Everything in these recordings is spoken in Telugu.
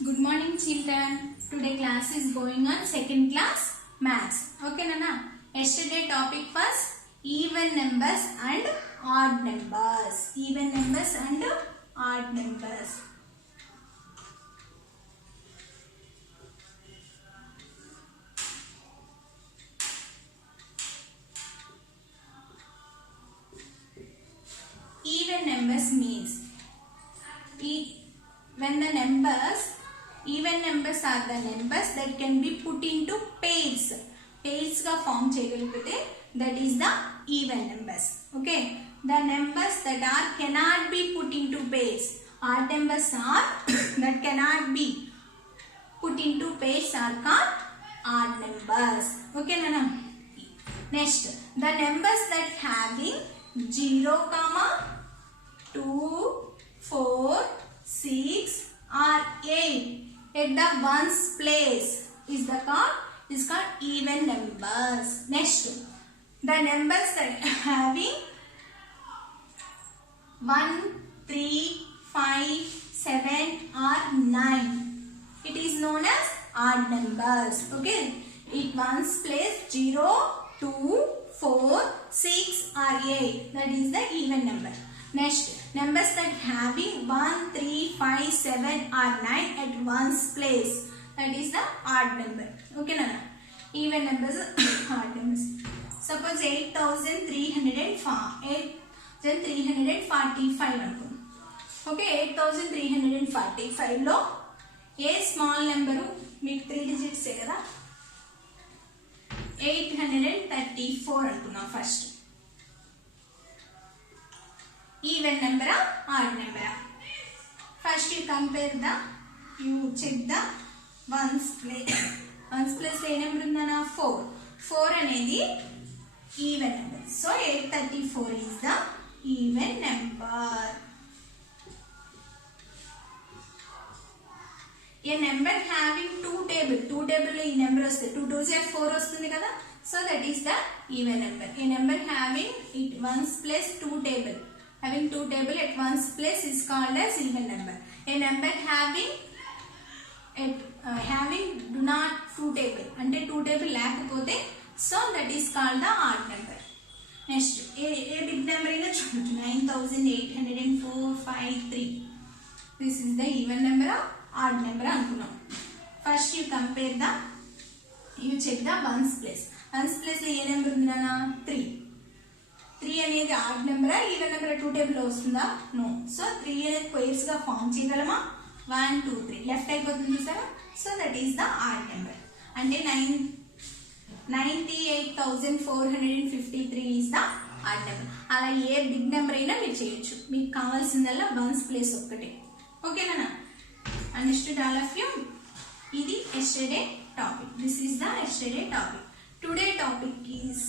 Good morning children. Today class is going on second class maths. Okay Nana? Yesterday topic was even numbers and odd numbers. Even numbers and odd numbers. Even numbers means when the numbers, even numbers are the numbers that can be put into pairs. Pairs ga form cheyagalipothe, that is the even numbers. Okay, the numbers that are cannot be put into pairs. Odd numbers are that cannot be put into pairs are called odd numbers. Okay Nana? Next, the numbers that having 0, 2, 4, 6 or 8 at the ones place is called even numbers. Next, the numbers that having 1, 3, 5, 7 or 9, it is known as odd numbers. Okay, it ones place 0, 2, 4, 6 or 8, that is the even number. Next, numbers that having 1, 3, 5, 7 or 9 at ones place, that is the odd number. Okay Nana? Even numbers odd numbers. Suppose 8345 అనుకుందాం. ఓకే, 8345 లో ఏ స్మాల్ నెంబరు మీకు 3 డిజిట్స్ కదా, 834 అనుకున్నాం. First even number or odd number. First you compare the, you check the ones place. Ones place A number ఉందన్నా 4 అనేది even number. So 834 is the even number. A number having two table లో ఈ నెంబర్ వస్తే 2 2s are 4 వస్తుంది కదా. So that is the even number. A number having it ones place 2 table, having 2 table at ones place is called as even number. A number having do not 2 table అంటే 2 table లేకపోతే, so that is called the odd number. Next, a big number అయినా చూడండి, 980453. This is the even number or odd number అనుకున్నాం. First you compare the, you check the ones place. Ones place లో ఏ నెంబర్ ఉంది నాన్న 3. 3 అనేది ఆడ్ నెంబరా ఈవెన్ నెంబర్ 2 టేబుల్ లో వస్తుందా? నో. సో 3 అనేది పేర్స్ గా ఫామ్ చేయగలమా? 1 2 3 లెఫ్ట్ అయిపోతుంది చూసారా? So that is the odd number. అంటే 98,453 ఈస్ ద ఆడ్ నెంబర్. అలా ఏ బిగ్ నెంబర్ అయినా మీరు చేయొచ్చు, మీకు కావాల్సిందల్లా వన్స్ ప్లేస్ ఒక్కటే. ఓకేనా? Understood all of you? ఇది yesterday topic. This is the yesterday topic. Today topic is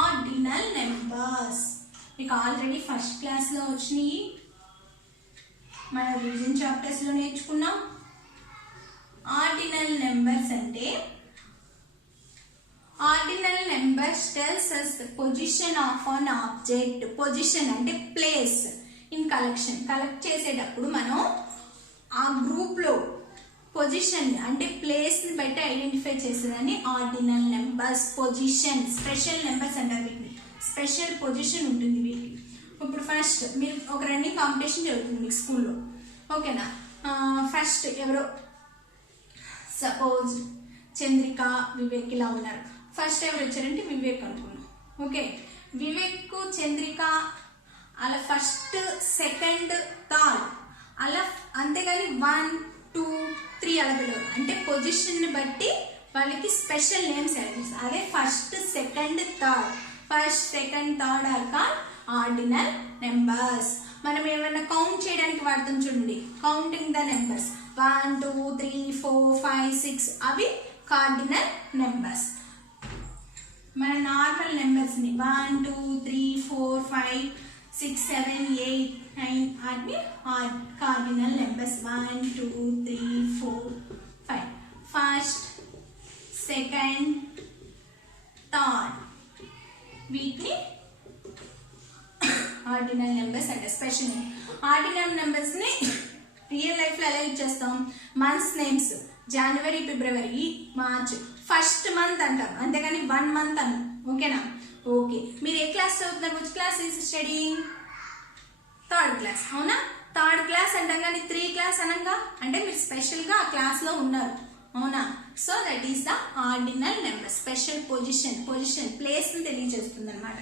ordinal numbers. మీకు ఆల్రెడీ ఫస్ట్ క్లాస్ లో వచ్చినాయి, మన రీజన్ చాప్టర్స్ లో నేర్చుకున్నాం. ఆర్డినల్ నెంబర్స్ అంటే, ordinal numbers tells us the position of an object. Position అంటే ప్లేస్ ఇన్ కలెక్షన్. కలెక్ట్ చేసేటప్పుడు మనం ఆ గ్రూప్ లో పొజిషన్ అంటే ప్లేస్ ని బట్టి ఐడెంటిఫై చేసేదాన్ని ordinal numbers. Position, special numbers అంటారు వీటిని. స్పెషల్ పొజిషన్ ఉంటుంది వీటికి. ఇప్పుడు ఫస్ట్ మీరు ఒక రన్నింగ్ కాంపిటీషన్ జరుగుతుంది మీకు స్కూల్లో. ఓకేనా? ఫస్ట్ ఎవరో సపోజ్ చంద్రిక, వివేక్ ఇలా ఉన్నారు. ఫస్ట్ ఎవరు వచ్చారంటే వివేక్ అనుకున్నాం. ఓకే, వివేక్, చంద్రిక అలా ఫస్ట్, సెకండ్, థర్డ్ అలా, అంతేగాని 1 2 3 అలా పిలవరు. అంటే పొజిషన్ ని బట్టి వాళ్ళకి స్పెషల్ నేమ్స్ అరేంజ్. అదే first second third, first second third or called ordinal numbers. మనం ఏమైనా కౌంట్ చేయడానికి వాడతాం చూడండి, కౌంటింగ్ ద నెంబర్స్ 1 2 3 4 5 6, అవి కార్డినల్ నెంబర్స్. మన నార్మల్ నెంబర్స్ ని 1 2 3 4 5 6 7 8 9 అవి cardinal numbers. 1 2 3 4 5. First, second, third వీటిని ఆర్డినల్ నెంబర్స్ అంటే స్పెషల్. ఆర్డినల్ నెంబర్స్ ని రియల్ లైఫ్ లో ఎలా యూజ్ చేస్తాం? మంత్స్ నేమ్స్ జనవరి, ఫిబ్రవరి, మార్చ్, ఫస్ట్ మంత్ అంటాం, అంతేగాని 1 మంత్ అను. ఓకేనా? ఓకే, మీరు ఏ క్లాస్ చదువుతున్నారు? Which class is studying? 3rd class. అవునా? 3rd క్లాస్ అంటాం కానీ 3 క్లాస్ అనగా అంటే మీరు స్పెషల్గా ఆ క్లాస్లో ఉన్నారు. అవునా? So that is the ordinal number. Special position place ని తెలియజేస్తుంది అనమాట.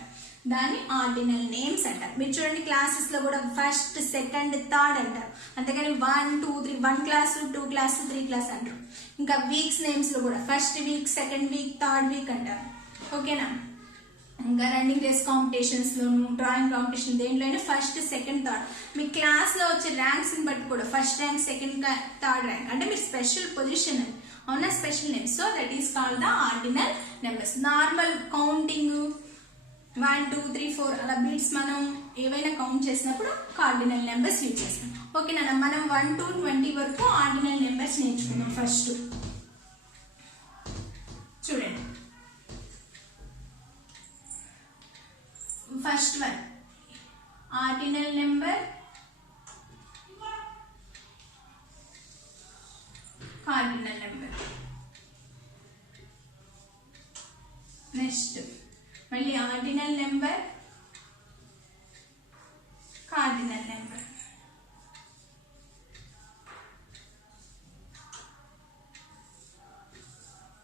దాన్ని ఆర్డినల్ నేమ్స్ అంటారు. మీరు చూడండి క్లాసెస్లో కూడా ఫస్ట్, సెకండ్, థర్డ్ అంటారు, అంతేగాని 1, 2, 3 1 క్లాస్, 2 క్లాస్, 3 క్లాస్ అంటారు. ఇంకా వీక్స్ నేమ్స్లో కూడా first week, second week, third week అంటారు. ఓకేనా? ఇంకా రన్నింగ్ రేస్ కాంపిటీషన్స్లోను, డ్రాయింగ్ కాంపిటీషన్ దేంట్లోనైనా ఫస్ట్, సెకండ్, థర్డ్. మీ క్లాస్లో వచ్చే ర్యాంక్స్ని బట్టి కూడా first rank, second, third rank అంటే మీరు స్పెషల్ పొజిషన్ అని. అవునా? Special names. So that is called the ordinal numbers. Normal counting 1, 2, 3, 4 అలా బీట్స్ మనం ఏవైనా కౌంట్ చేసినప్పుడు కార్డినల్ నెంబర్స్ యూజ్ చేస్తాం. ఓకేనా? మనం 1 to 20 వరకు ఆర్డినల్ నెంబర్స్ నేర్చుకుందాం. ఫస్ట్ చూడండి, first one ordinal number, cardinal number. Next మళ్ళీ ordinal number, cardinal number.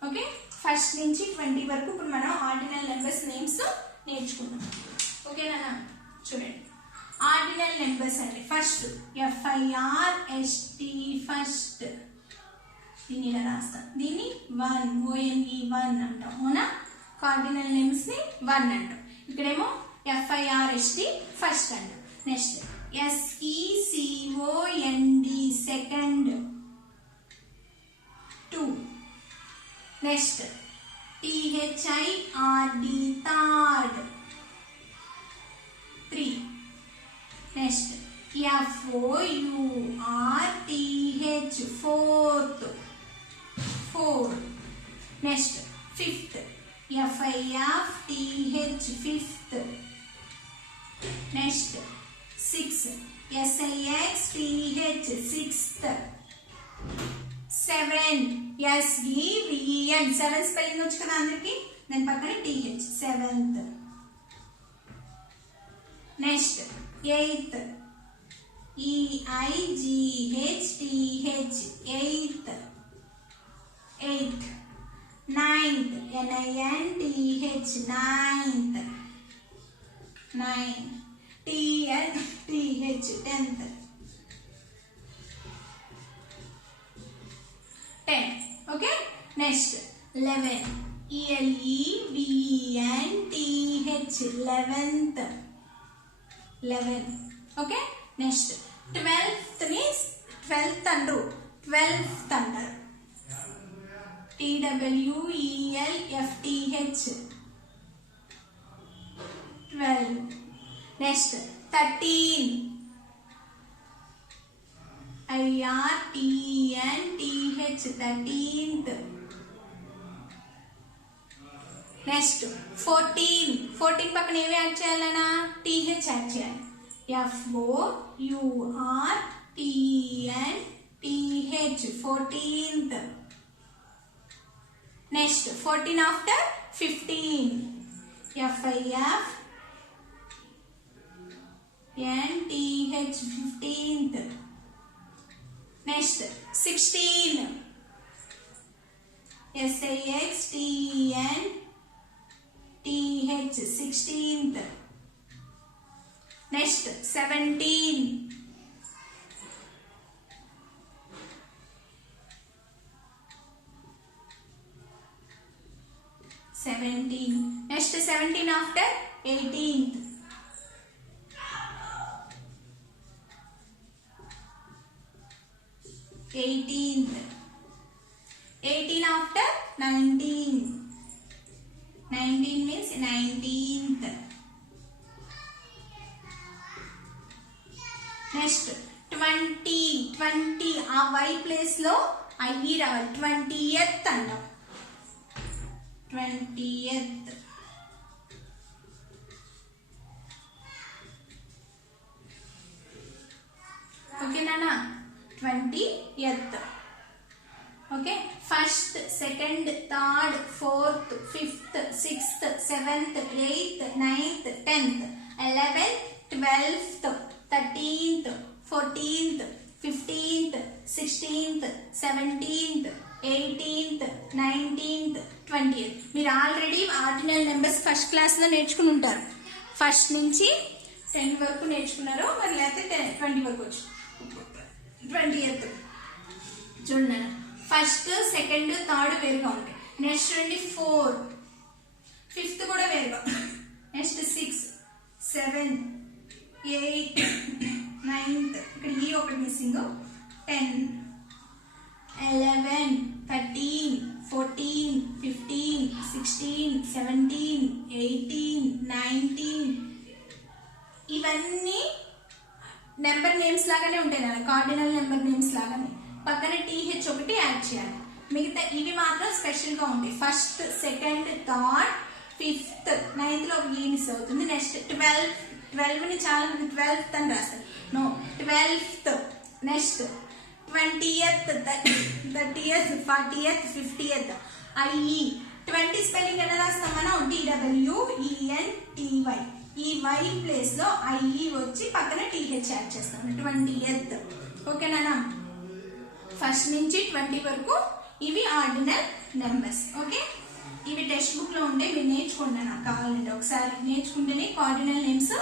Okay, first నుంచి 20 వరకు ఇప్పుడు మనం ఆర్డినల్ నెంబర్స్ నేమ్స్ నేర్చుకున్నాం. ఓకేనా? చూడండి, ఆర్డినల్ నెంబర్స్ అంటే ఫస్ట్ FIRST, ఫస్ట్. దీన్ని ఇలా రాస్తాం, దీన్ని 1 ONE 1 అంటాం. అవునా? కార్డినల్ నేమ్స్ ని 1 అంటాం. ఇక్కడేమో FIRST ఫస్ట్ అంటాం. Next SECOND second 2. Next THIRD third 3. Next FOURTH fourth 4. Next fifth FIFTH fifth. Next 6 SIXTH sixth. 7 SEVEN 7 spelling వచ్చు కదా అందరికి, దాని పక్కన TH seventh. Next 8th EIGHTH eighth 8. 9th NINTH ninth 9. TNTH 10th 10. Okay, next 11 ELEVENTH 11th 11. Okay, next 12th ని 12th అంటారు, 12th అంటారు, TWELFTH 12. Next 13 IRTNTH 13th. Next 14 పక్కన ఏవి యాడ్ చేయాలన్నా? TH యాడ్ చేయాలి. FOURTNTH 14th. Next 14 after 15 FIFNTH 15th. Next 16 SIXTNTH 16th. Next 17 next 17 after 18th. 18th. 18 after 19. 19 means 19th. Next 20. 20 ఆ y place లో I రావాలి. 20th అంటాం. 20th. ఓకే నాన్న, 20th. Okay, first, second, third, fourth, fifth, sixth, seventh, eighth, ninth, 10th, 11th, 12th, 13th, 14th, 15th, 16th, 17th, 18th, 19th, 20th. మీరు ఆల్రెడీ ఆర్డినల్ నెంబర్స్ ఫస్ట్ క్లాస్లో నేర్చుకుని ఉంటారు. ఫస్ట్ నుంచి 10 వరకు నేర్చుకున్నారు, మరి లేకపోతే 20 వరకు వచ్చు. 20th చూడండి, ఫస్ట్, సెకండ్, థర్డ్ వేరుగా ఉంటాయి. నెక్స్ట్ రండి 4, 5th కూడా వేరుగా. నెక్స్ట్ 6, 7, 8, 9th, ఇక్కడ ఈ ఒకటి మిస్సింగ్, 10, 11, 13, 14, 15, 16, 17, 18, 19. ఇవన్నీ నెంబర్ నేమ్స్ లాగానే ఉంటాయి కదా, కార్డినల్ నెంబర్ నేమ్స్ లాగానే. పక్కన TH ఒకటి యాడ్ చేయాలి. మిగతా ఇవి మాత్రం స్పెషల్గా ఉంటాయి. First, second, third, 5th, 9th లో ఈ మిస్ అవుతుంది. నెక్స్ట్ 12ని చాలా మంది 12th అని రాస్తారు. No, 12th. Next 20th, 30th, 40th, 50th. IE 20 spelling ఎలా రాస్తాం మనం? DWENTY. ఈ Y ప్లేస్ లో IE వచ్చి పక్కన TH యాడ్ చేస్తాం. 20th. ఓకేనా? ఫస్ట్ నుంచి 20 వరకు ఇవి ఆర్డినల్ నెంబర్స్. ఓకే, ఇవి టెక్స్ట్ బుక్ లో ఉంటే మీరు నేర్చుకోండి. నాకు కావాలంటే ఒకసారి నేర్చుకుంటేనే కార్డినల్ నేమ్స్,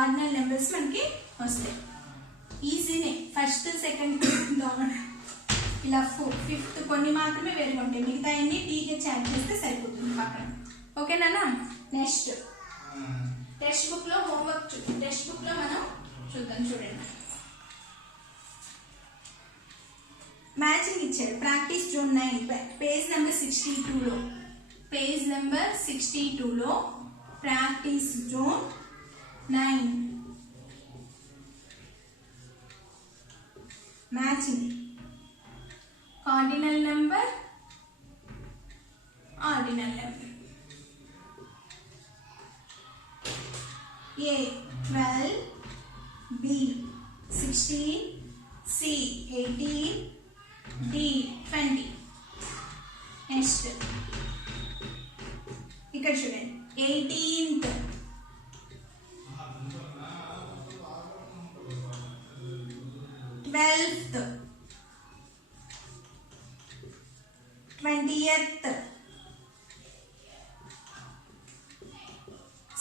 ఆర్డినల్ నెంబర్స్ మనకి వస్తాయి. ఈజీనే. ఫస్ట్, సెకండ్, థర్డ్, ఇలా 5th కొన్ని మాత్రమే వేరుగా ఉంటాయి. మిగతా అన్ని TH యాడ్ చేస్తే సరిపోతుంది పక్కన. ఓకేనా? నెక్స్ట్ టెక్స్ట్ బుక్ లో హోంవర్క్, టెక్స్ట్ బుక్ లో మనం చూద్దాం. చూడండి, మ్యాచింగ్ ఇచ్చాడు. ప్రాక్టీస్ జోన్ 9, పేజ్ నెంబర్ 62లో, పేజ్ నెంబర్ 62లో practice zone 9 matching. Cardinal number, ordinal number. A 12, B 16, C 18, D 20. Next ఇక్కడ చూడండి, 18th, 12th, 20th,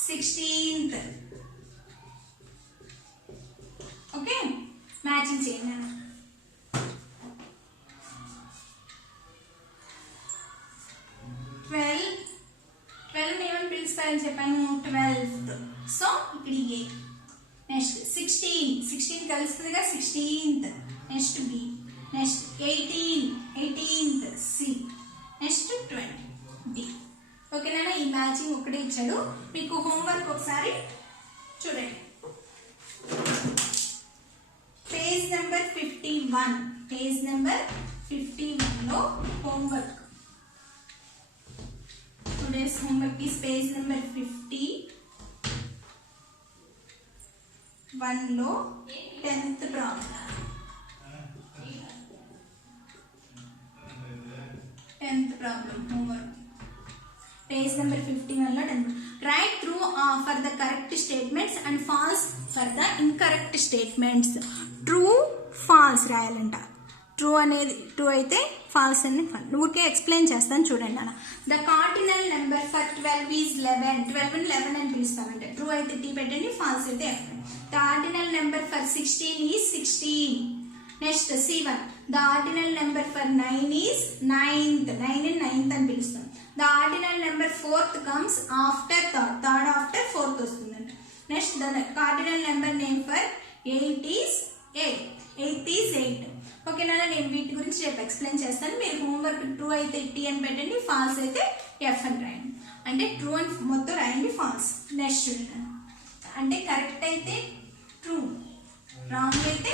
16th. Okay, matching చేయండి. 12 ఏమని పిలుస్తారని చెప్పాను? 12th. సో ఇక్కడ A. Next 16 కలుస్తుందిగా, 16th. Next B. Next 18th C. Next 20 D. ఓకేనా? ఈ మ్యాచింగ్ ఒకటే ఇచ్చాడు. మీకు హోంవర్క్ ఒకసారి చూడండి. పేజ్ నెంబర్ 51, పేజ్ నెంబర్ 51లో homework. Today's homework is page number 51 లో 10th problem. 10th problem homework. Page number 51 లో 10th. Write true for the correct statements and false for the incorrect statements. True, false రాయాలంట. ట్రూ అనేది ట్రూ అయితే ఫాల్స్ అని ఊరికే ఎక్స్ప్లెయిన్ చేస్తాను చూడండి అన్న. The cardinal number for 12 is 11. 12 11 అని పిలుస్తామంటే ట్రూ అయితే T పెట్టండి, ఫాల్స్ అయితే F. The ordinal number for 16 is 16. Next C1. The ordinal number for 9 is 9th. 9th అని పిలుస్తాం. The ordinal number 4th comes after third after 4th వస్తుందంట. Next the cardinal number name for 8 is 8. ఓకేనా? నేను వీటి గురించి రేపు ఎక్స్ప్లెయిన్ చేస్తాను. మీరు హోంవర్క్ ట్రూ అయితే T అని పెట్టండి, ఫాల్స్ అయితే F అని రాయండి. అంటే ట్రూ అని మొత్తం రాయండి, ఫాల్స్. నెక్స్ట్ చూడండి, అంటే కరెక్ట్ అయితే ట్రూ, రాంగ్ అయితే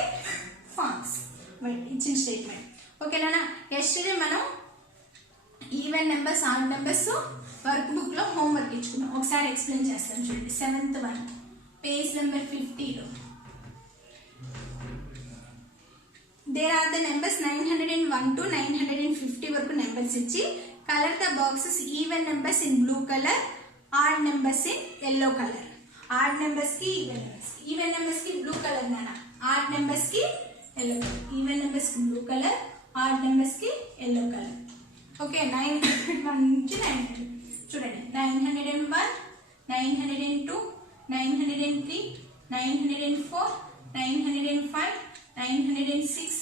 ఫాల్స్ ఇచ్చిన స్టేట్మెంట్. ఓకేనా? ఎస్టర్డే మనం even numbers, odd numbers workbook లో హోంవర్క్ ఇచ్చుకున్నాం. ఒకసారి ఎక్స్ప్లెయిన్ చేస్తాను చూడండి. 7th one, పేజ్ నెంబర్ 50లో there are the numbers 901 to 950 వరకు నెంబర్స్ ఇచ్చి colour the boxes even numbers in blue colour, odd numbers in yellow colour. Odd numbers కి ఈవెన్ నెంబర్స్ కి బ్లూ కలర్ నానా, ఆడ్ నెంబర్స్ కి ఎల్లో కలర్. ఈవెన్ నెంబర్స్ కి బ్లూ కలర్, ఆడ్ నెంబర్స్ కి ఎల్లో కలర్. ఓకే 901 నుంచి 900 చూడండి. 901, 902, 903, 904, 905, 906,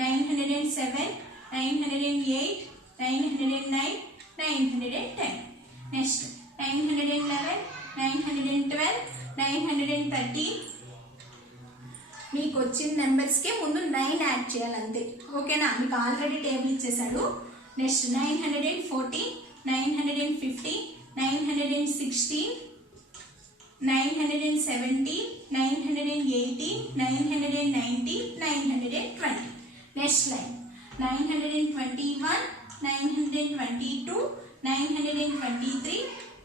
907, 908, 909, 910. Next 911, 912, 913. మీకు వచ్చిన నెంబర్స్కే ముందు 9 యాడ్ చేయాలి అంతే. ఓకేనా, మీకు ఆల్రెడీ టేబుల్ ఇచ్చేసాడు. Next 940, 950, 916, 970, 980, 990, 920. Next line 921, 922, 923,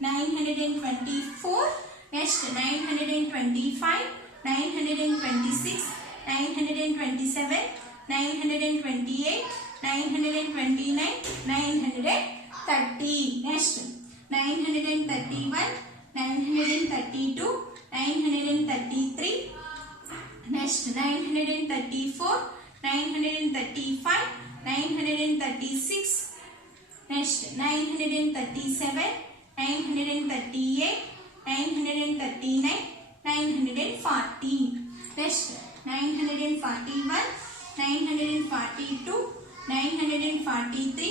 924. Next 925, 926, 927, 928, 929, 930. Next 931, 932, 933. Next 934, 935, 936. Next 937, 938, 939, 940. Next 941, 942, 943,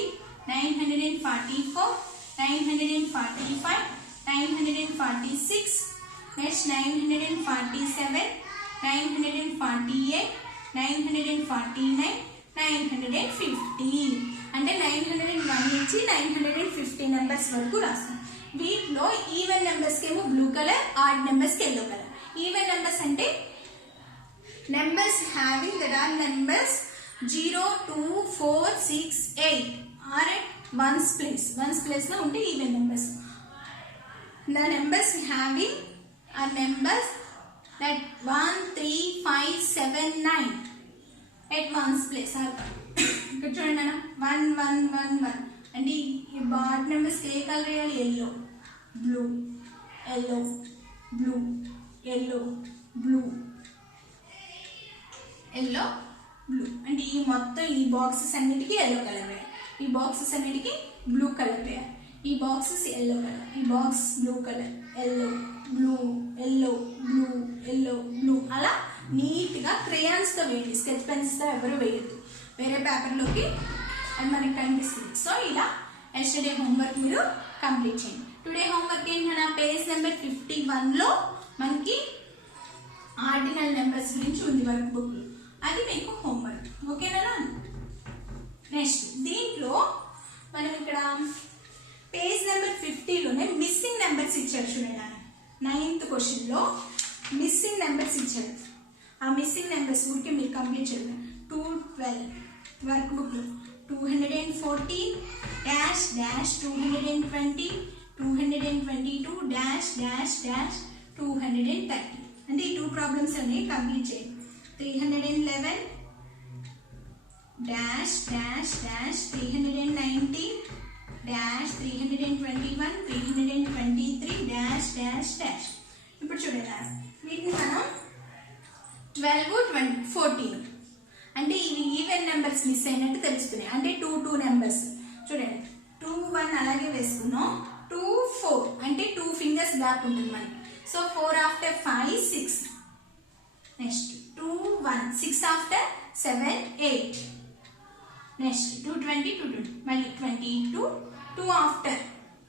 944, 945, 946. Next 947, 948, 949, 950. అంటే 901 నుంచి 950 నెంబర్స్ వరకు రాస్తాం. వీటిలో ఈవెన్ నెంబర్స్కి ఏమో బ్లూ కలర్, ఆడ్ నెంబర్స్కి ఎల్లో కలర్. ఈవెన్ నెంబర్స్ అంటే numbers having that are numbers 0, 2, 4, 6, 8 are at ones place లో ఉంటే even numbers. The numbers having are numbers that 1, 3, 5, 7, 9 at ones place are ఇక్కడ చూడండి అన్న 1, 1, 1, 1 అంటే ఈ బాడ్ నెంబర్స్ ఏ కలర్ వేయాలి? Yellow, blue, yellow, blue, yellow, blue, yellow, blue. అంటే ఈ మొత్తం ఈ బాక్సెస్ అన్నిటికీ ఎల్లో కలర్ వేయాలి, ఈ బాక్సెస్ అన్నిటికీ బ్లూ కలర్ వేయాలి, ఈ బాక్సెస్ ఎల్లో కలర్, ఈ box blue colour, yellow, blue, yellow, blue, yellow, blue. అలా నీట్గా క్రేయాన్స్తో వేయండి, స్కెచ్ పెన్స్తో ఎవరు వేయద్దు, వేరే పేపర్లోకి అది మనకి కనిపిస్తుంది. సో ఇలా ఎస్టర్డే హోంవర్క్ మీరు కంప్లీట్ చేయండి. టుడే హోంవర్క్ ఏంటన్నా పేజ్ నెంబర్ 51లో మనకి ఆర్డినల్ నెంబర్స్ గురించి ఉంది వర్క్ బుక్లో, అది మీకు హోంవర్క్. ఓకేనా? నెక్స్ట్ దీంట్లో మనం ఇక్కడ పేజ్ నెంబర్ 50లోనే మిస్సింగ్ నెంబర్స్ ఇచ్చారు చూడండి. 9th క్వశ్చన్లో మిస్సింగ్ నెంబర్స్ ఇచ్చారు. ఆ మిస్సింగ్ నెంబర్స్ ఊరికే మీరు కంప్లీట్ చేయాలి. 212 వర్క్ బుక్లో 240 dash dash 220 222 dash dash dash 230. అంటే ఈ 2 ప్రాబ్లమ్స్ అనేవి కంప్లీట్ చేయండి. 311 dash dash dash 390 dash 321 323 dash dash dash. ఇప్పుడు చూడండి వీటిని మనం 12, 20, 14 అంటే ఇవి ఈవెన్ నెంబర్స్ మిస్ అయినట్టు తెలుస్తున్నాయి. అంటే 2, 2 నెంబర్స్ చూడండి. 2, 1 అలాగే వేసుకున్నాం. 2, 4 అంటే 2 ఫింగర్స్ గ్యాప్ ఉంటుంది మనకి. So 4 after 5, 6. Next 2, 1 6 after 7, 8. Next 220 220 మళ్ళీ 22 2 after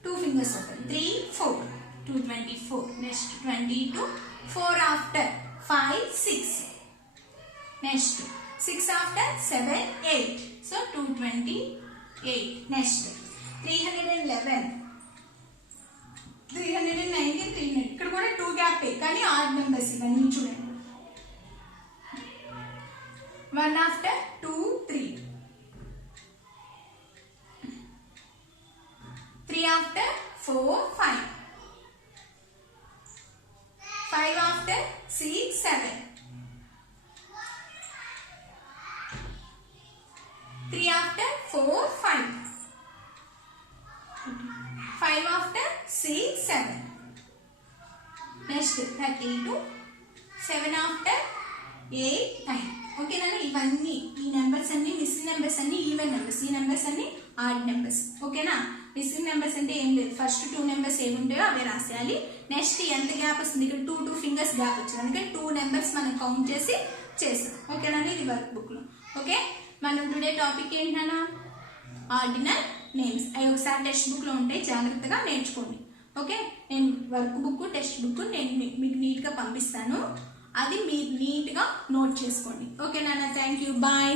2 ఫింగర్స్ అవుతాయి. 3, 4 224. Next 22 4 after 5, 6. Next 6 after 7, 8. So 228. Next 311 390 300. ఇక్కడ కూడా 2 గ్యాప్ కానీ ఆడ్ నెంబర్స్ ఇవన్నీ చూడండి. 1 after 2, 3. 3 after 4, 5. 5 after 6, 7. 4 5 5 after 6 7 next 32 7 after 8 9 ఓకేనా ఇవన్నీ ఈ నెంబర్స్ అన్ని మిస్సింగ్ నెంబర్స్ అన్ని ఈవెన్ నెంబర్స్ ఈ నెంబర్స్ అన్ని ఆడ్ నెంబర్స్ ఓకేనా మిస్సింగ్ నెంబర్స్ అంటే ఏం లేదు ఫస్ట్ 2 నెంబర్స్ ఏమి ఉంటాయో అవే రాసేయాలి నెక్స్ట్ ఎంత గ్యాప్ వస్తుంది ఇక్కడ 2 ఫింగర్స్ గ్యాప్ వచ్చింది అందుకే 2 నెంబర్స్ మనం కౌంట్ చేసి చేస్తాం ఓకేనా ఇది వర్క్ బుక్ లో ఓకే మనం టుడే టాపిక్ ఏంటన్నా ఆర్డినల్ నేమ్స్ అవి ఒకసారి టెక్స్ట్ బుక్ లో ఉంటాయి జాగ్రత్తగా నేర్చుకోండి ఓకే నేను వర్క్ బుక్ టెక్స్ట్ బుక్ నేను మీకు నీట్గా పంపిస్తాను అది మీరు నీట్గా నోట్ చేసుకోండి ఓకే నాన్న థ్యాంక్ యూ బాయ్